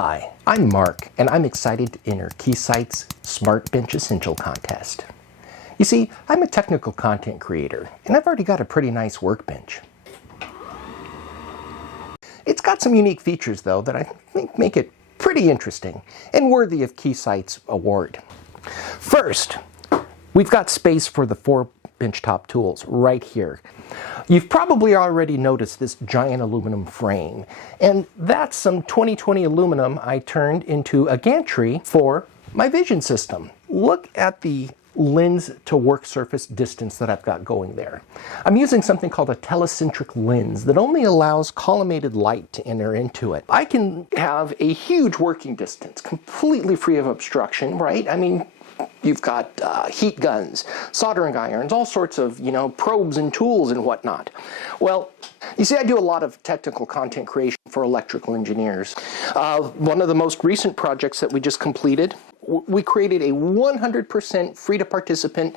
Hi, I'm Mark, and I'm excited to enter Keysight's Smartbench Essential Contest. You see, I'm a technical content creator, and I've already got a pretty nice workbench. It's got some unique features, though, that I think make it pretty interesting and worthy of Keysight's award. First, we've got space for the 4 benchtop tools right here. You've probably already noticed this giant aluminum frame, and that's some 2020 aluminum I turned into a gantry for my vision system. Look at the lens to work surface distance that I've got going there. I'm using something called a telecentric lens that only allows collimated light to enter into it. I can have a huge working distance, completely free of obstruction, right? I mean, you've got heat guns, soldering irons, all sorts of, probes and tools and whatnot. Well, you see, I do a lot of technical content creation for electrical engineers. One of the most recent projects that we just completed, we created a 100% free-to-participant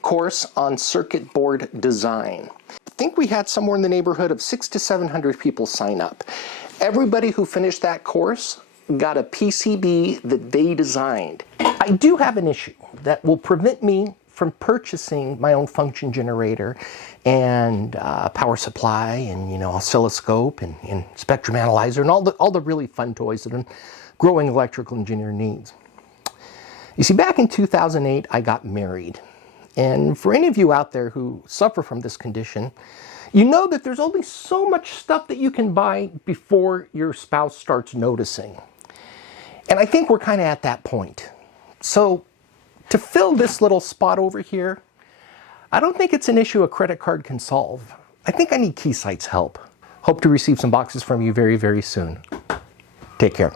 course on circuit board design. I think we had somewhere in the neighborhood of 600 to 700 people sign up. Everybody who finished that course got a PCB that they designed. I do have an issue that will prevent me from purchasing my own function generator and power supply and oscilloscope and spectrum analyzer and all the really fun toys that a growing electrical engineer needs. You see, back in 2008, I got married. And for any of you out there who suffer from this condition, you know that there's only so much stuff that you can buy before your spouse starts noticing. And I think we're kind of at that point. So to fill this little spot over here, I don't think it's an issue a credit card can solve. I think I need Keysight's help. Hope to receive some boxes from you very, very soon. Take care.